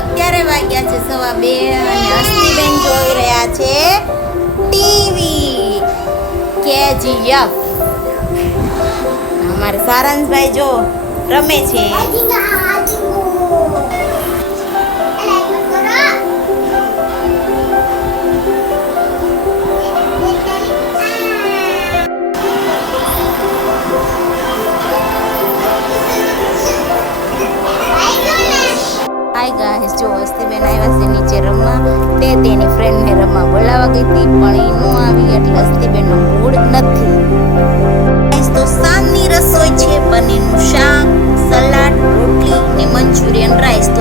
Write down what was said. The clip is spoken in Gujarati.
અત્યારે વાગ્યા છે 2:15 અને હસ્તીબેન જોઈ રહ્યા છે ટીવી કેજીએફ. અમારે સારાંશભાઈ જો રમે છે. હાય ગાઈસ, જો હસ્તીબેન આવ્યા છે નીચે રમવા. તે તેની ફ્રેન્ડને રમવા બોલાવા ગઈ હતી પણ એ ન આવી એટલે હસ્તીબેનનો મૂડ નથી. ગાઈસ, તો સાંજની રસોઈ છે પનીરનું શાક, સલાડ, રોટલી ને મંચુરિયન રાઈસ. તો